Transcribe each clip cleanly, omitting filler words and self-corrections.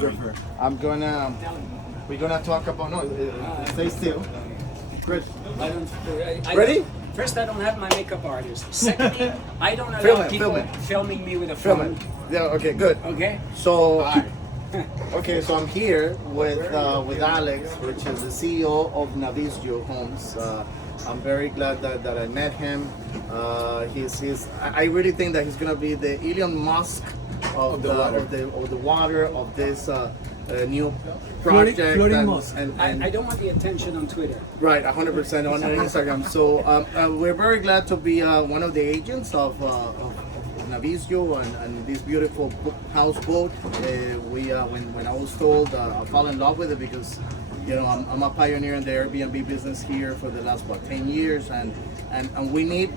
photographer. We're gonna talk about, stay still. Chris, Ready? First, I don't have my makeup artist. Secondly, I don't allow people filming me with a phone. Yeah, okay, good. Okay? So, okay, so I'm here with Alex, which is the CEO of Navisyo Homes. I'm very glad that I met him. I really think that he's gonna be the Elon Musk of the water of this new project. And I don't want the attention on Twitter. Right, 100% on Instagram. So we're very glad to be one of the agents of Navisyo and this beautiful houseboat. When I was told, I fell in love with it because I'm a pioneer in the Airbnb business here for the last 10 years, and we need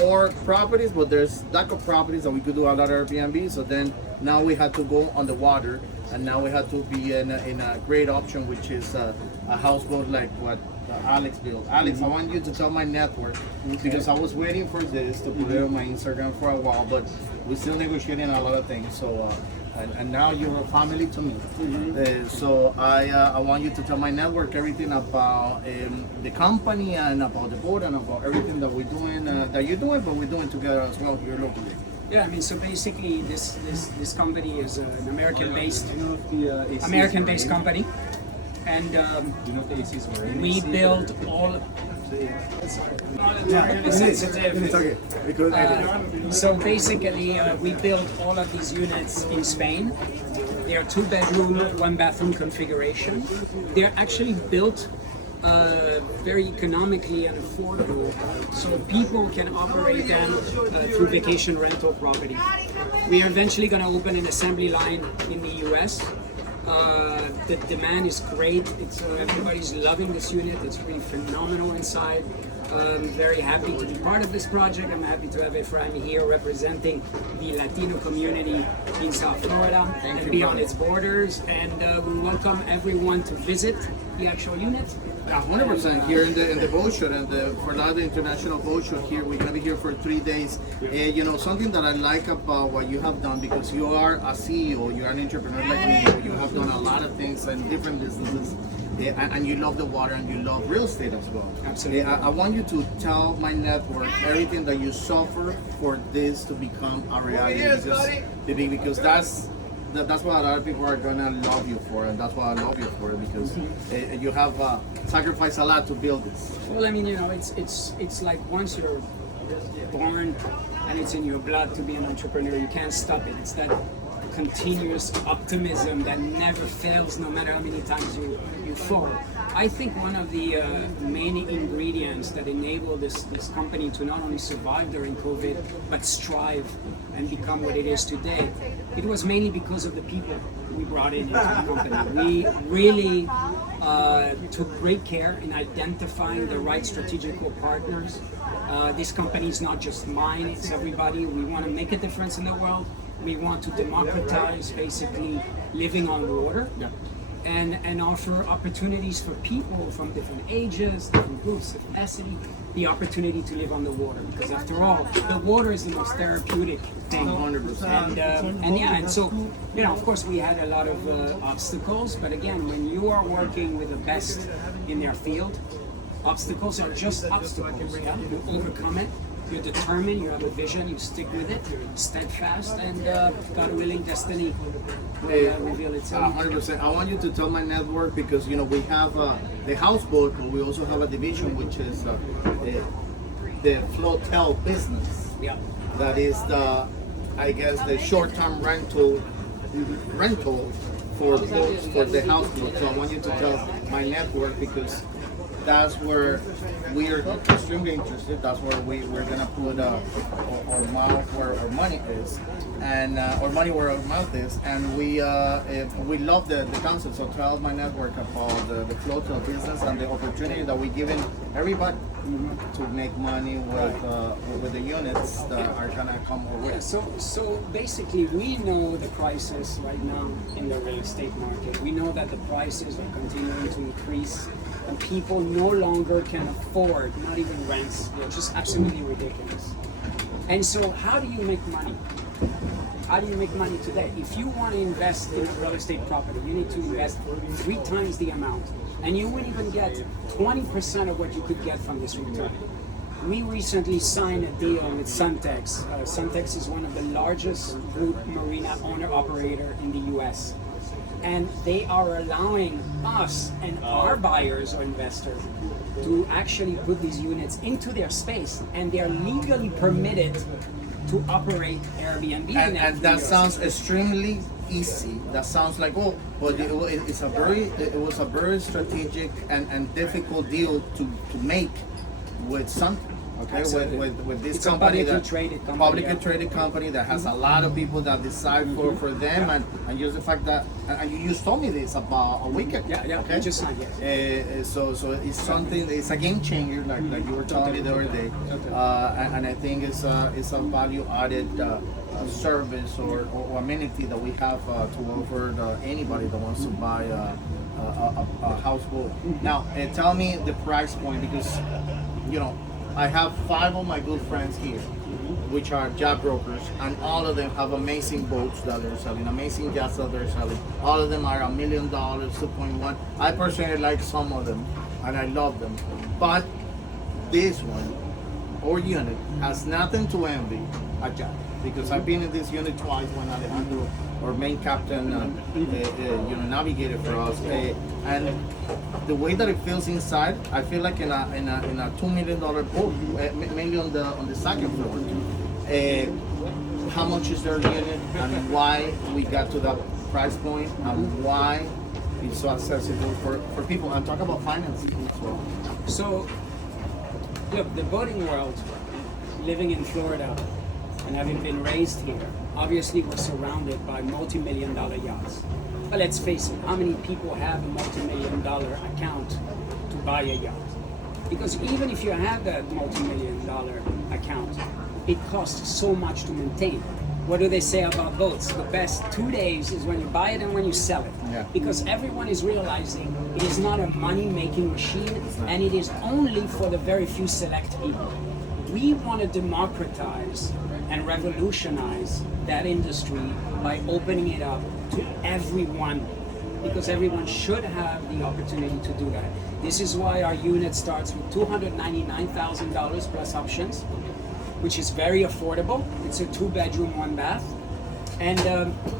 more properties, but there's lack of properties that we could do a lot of Airbnb. So then now we had to go on the water, and now we had to be in a great option, which is a houseboat like what Alex built. Alex, I want you to tell my network, because I was waiting for this to put it on my Instagram for a while, but we're still negotiating a lot of things. So and now you're a family to me. So I want you to tell my network everything about the company and about the board and about everything that we're doing, that you're doing, but we're doing together as well here locally. Yeah, I mean, so basically, this company is an American-based company, and we build all. So basically, we build all of these units in Spain. They are 2-bedroom, 1-bathroom configuration. They're actually built very economically and affordable, so people can operate them through vacation rental property. We are eventually going to open an assembly line in the US. The demand is great. Everybody's loving this unit. It's really phenomenal inside. I'm very happy to be part of this project. I'm happy to have EPHRAIM here representing the Latino community in South Florida and beyond its borders. And we welcome everyone to visit the actual unit. 100% here in the boat show, and for the international boat show here, we're gonna be here for 3 days. Something that I like about what you have done, because you are a CEO, you're an entrepreneur like me, you have done a lot of things in different businesses, and you love the water and you love real estate as well. Absolutely. I want you to tell my network everything that you suffer for this to become a reality, because that's what a lot of people are gonna love you for, and that's why I love you for it, because you have sacrificed a lot to build this. Well, I mean, it's like once you're born and it's in your blood to be an entrepreneur, you can't stop it. It's that continuous optimism that never fails, no matter how many times you fall. I think one of the main ingredients that enable this company to not only survive during COVID, but strive and become what it is today, it was mainly because of the people we brought into the company. We really took great care in identifying the right strategical partners. This company is not just mine, it's everybody. We want to make a difference in the world. We want to democratize basically living on water. Yeah. And offer opportunities for people from different ages, different groups of ethnicity, the opportunity to live on the water. Because after all, the water is the most therapeutic thing. 100%. And so, of course we had a lot of obstacles, but again, when you are working with the best in their field, obstacles are just obstacles. Yeah? You overcome it. You're determined, you have a vision, you stick with it, you're steadfast, and God willing, destiny will reveal itself. 100%. I want you to tell my network, because we have the houseboat, but we also have a division which is the flotel business. Yeah. That is the short-term rental for boats, for the houseboat. So I want you to tell my network, because that's where we are extremely interested. That's where we're gonna put our mouth where our money is, and our money where our mouth is. And we love the concept. So tell my network about the flotel business and the opportunity that we're giving everybody to make money with the units that are gonna come our way. Yeah, so basically, we know the crisis right now in the real estate market. We know that the prices are continuing to increase, and people no longer can afford, not even rents. They're just absolutely ridiculous. And so how do you make money? how do you make money today? If you want to invest in a real estate property, you need to invest 3 times the amount, and you wouldn't even get 20% of what you could get from this return. We recently signed a deal with Suntex. Suntex is one of the largest group marina owner-operator in the U.S. And they are allowing us and our buyers or investors to actually put these units into their space, and they are legally permitted to operate Airbnb. And that sounds extremely easy. That sounds like, oh, but it was a very strategic and difficult deal to make with something. Okay, with this it's company, a publicly traded company that has a lot of people that decide for them, and just the fact that, and you just told me this about a week ago. Yeah, okay? Just signed, yes. So it's something, it's a game changer, like you were telling me the other day, and I think it's a value added service or amenity that we have to offer anybody that wants to buy a houseboat. Now, tell me the price point, because I have 5 of my good friends here, which are yacht brokers, and all of them have amazing boats that they're selling, amazing yachts that they're selling. All of them are $1 million, 2.1. I personally like some of them, and I love them. But this one, or unit, has nothing to envy a yacht, because I've been in this unit twice when Alejandro, our main captain, navigated for us, and the way that it feels inside, I feel like in a $2 million boat, mainly on the second floor. How much is their unit, and why we got to that price point, and why it's so accessible for people? And talk about financing as well. So, look, the boating world, living in Florida and having been raised here, obviously we're surrounded by multi-million-dollar yachts. But let's face it, how many people have a multi-million-dollar account to buy a yacht? Because even if you have that multi-million-dollar account, it costs so much to maintain. What do they say about boats? The best 2 days is when you buy it and when you sell it. Yeah. Because everyone is realizing it is not a money-making machine, and it is only for the very few select people. We want to democratize and revolutionize that industry by opening it up to everyone, because everyone should have the opportunity to do that. This is why our unit starts with $299,000 plus options, which is very affordable. It's a 2-bedroom, 1-bath, and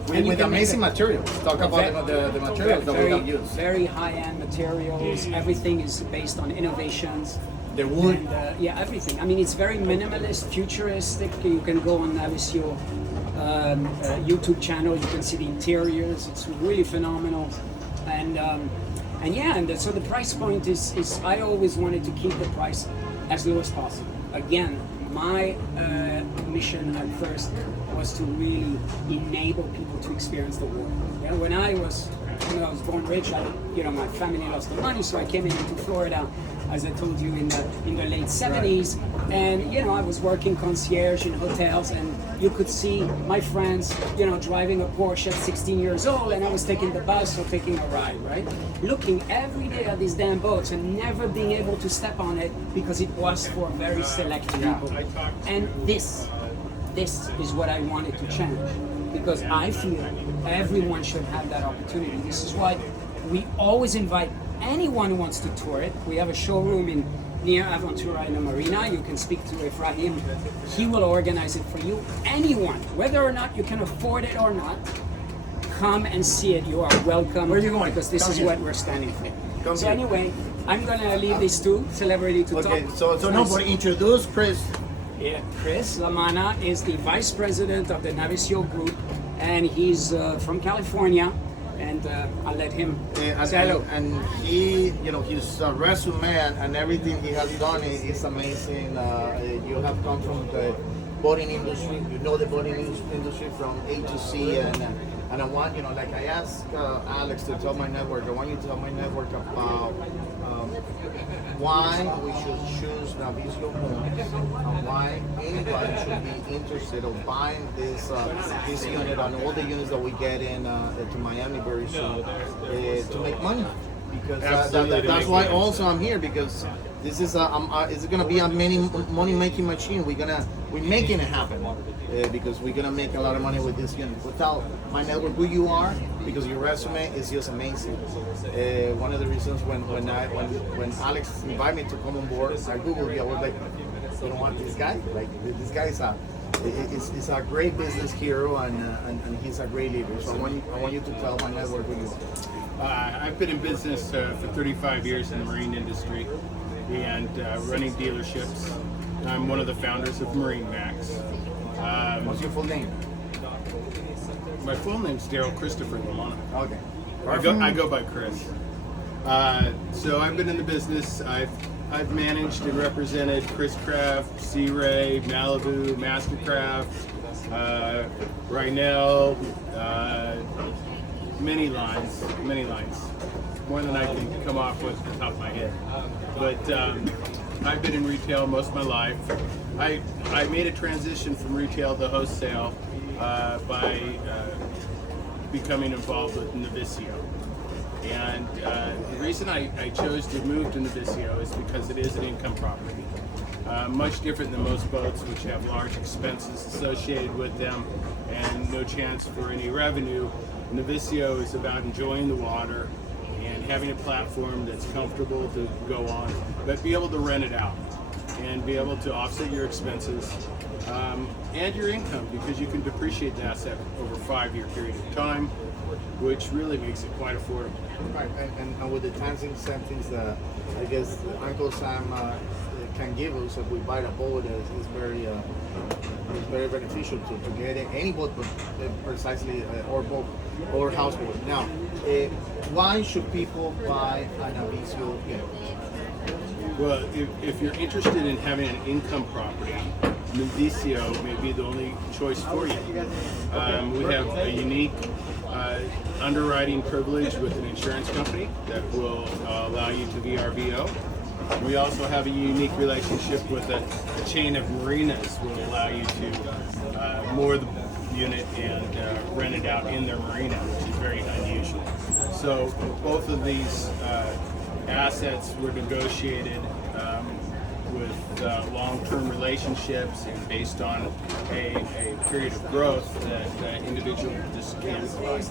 with amazing materials. Talk about the materials that we have used. Very high-end materials. Everything is based on innovations. The wood. And, everything. I mean, it's very minimalist, futuristic. You can go on Navisyo YouTube channel. You can see the interiors. It's really phenomenal. So the price point is I always wanted to keep the price as low as possible. Again, my mission at first was to really enable people to experience the world. Yeah, when I was born rich, my family lost the money, so I came into Florida, as I told you, in the late 70s, and I was working concierge in hotels, and you could see my friends, driving a Porsche at 16 years old, and I was taking the bus or taking a ride, right? Looking every day at these damn boats and never being able to step on it because it was for very select people. And this is what I wanted to change, because I feel everyone should have that opportunity. This is why we always invite anyone who wants to tour it. We have a showroom near Aventura in the marina. You can speak to EPHRAIM. He will organize it for you. Anyone, whether or not you can afford it or not, come and see it. You are welcome. Where are you going? Because this is what we're standing for. So anyway, I'm gonna leave these two celebrity to talk. Okay, so nobody introduce Chris. Yeah, Chris Lamana is the vice president of the Navisyo group, and he's from California. And I'll let him say hello. And he, his resume and everything he has done is amazing. You have come from the boating industry. You know the boating industry from A to Z. And I want, like I asked Alex to tell my network, I want you to tell my network about why we should choose Navisyo Homes and why anybody should be interested of buying this unit and all the units that we get in to Miami very soon to make money. Because that's why also I'm here, because This is it's gonna be a money making machine. We're making it happen because we're gonna make a lot of money with this unit. Without my network, who you are, because your resume is just amazing. One of the reasons when Alex invited me to come on board, I googled you. I was like, you don't want this guy? Like this guy is a great business hero and he's a great leader. So I want you to tell my network who you are. I've been in business for 35 years in the marine industry and running dealerships. I'm one of the founders of Marine Max. What's your full name? My full name's Daryl Christopher Lamana. Okay. I go by Chris. So I've been in the business. I've managed and represented Chris Craft, Sea Ray, Malibu, Mastercraft, Rhinell, many lines, more than I can come off with the top of my head. But I've been in retail most of my life. I made a transition from retail to wholesale by becoming involved with Navisyo. And the reason I chose to move to Navisyo is because it is an income property. Much different than most boats, which have large expenses associated with them and no chance for any revenue. Navisyo is about enjoying the water and having a platform that's comfortable to go on, but be able to rent it out and be able to offset your expenses and your income, because you can depreciate the asset over a 5-year period of time, which really makes it quite affordable. Right, and with the tax incentives that I guess Uncle Sam can give us if we buy the boat, is very beneficial to get any boat, but precisely or boat or houseboat. Now, why should people buy a Navisyo unit? Well, if you're interested in having an income property, Navisyo may be the only choice for you. We have a unique underwriting privilege with an insurance company that will allow you to VRBO. We also have a unique relationship with a chain of marinas will allow you to moor the unit and rent it out in their marina, which is very unusual. So both of these assets were negotiated with long-term relationships and based on a period of growth that individual just can't provide.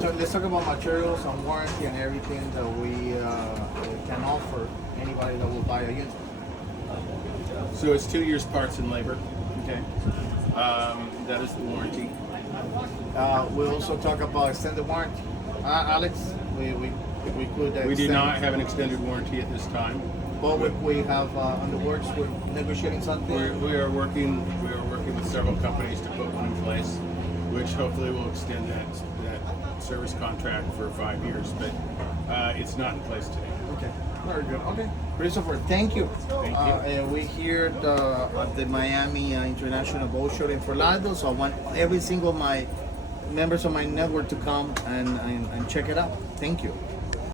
So let's talk about materials and warranty and everything that we can offer anybody that will buy a unit. So it's 2 years parts and labor. Okay. That is the warranty. We also talk about extended warranty. Alex, we could. We do not have an extended warranty at this time. But we have on the works. We're negotiating something. We are working with several companies to put one in place, which hopefully will extend that service contract for 5 years. But it's not in place today. Okay, very good. Okay, Christopher, thank you. Thank you. We're here at the Miami International Boat Show in Fort Lauderdale, so I want every single my members of my network to come and check it out. Thank you.